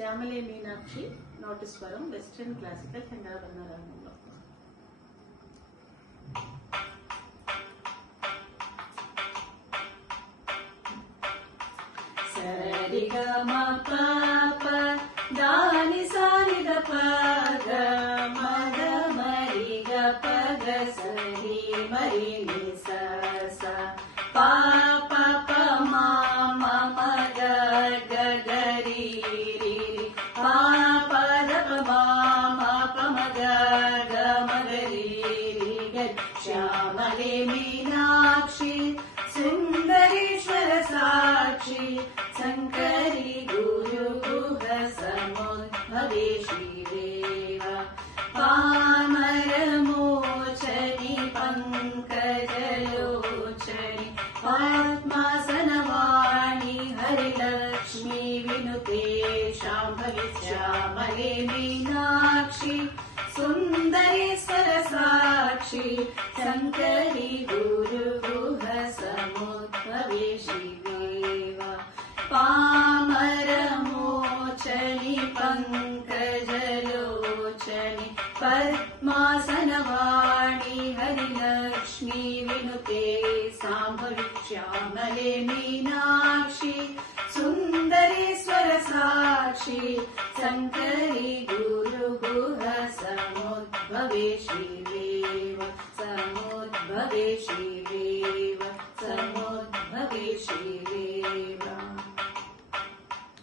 శ్యామలే మీనాక్షి నాటుస్వరం western classical చంద్రవర్ణ రాగంలో. సరిగమ పాప దాని సారిగ పగ మగ మరిగ పగ సరి మరి ని స స పాప ప మా మగ గ గరి రి పాప ద ప మా ప మగ గ మగరి రి గ శ్యామలే మీనాక్షి సుందరీశ్వర సాక్షి శంకరి గురు గుహ సముద్భవే శ్రీదేవ పామరమోచని పంకజలోచని పద్మాసనవాణి హరిలక్ష్మీ వినుతే శాంభవి శ్యామలే మీనాక్షి సుందరీశ్వర సాక్షి శంకరి గురు గుహ సముద్భవే శ్రీదేవ పామరమోచని పంకజలోచని పద్మాసనవాణి హరిలక్ష్మీ వినుతే సాంభవి శ్యామలే మీనాక్షి సుందరీశ్వర సాక్షి శంకరి గురు గుహ సముద్భవే శ్రీదేవ సముద్భవే శ్రీ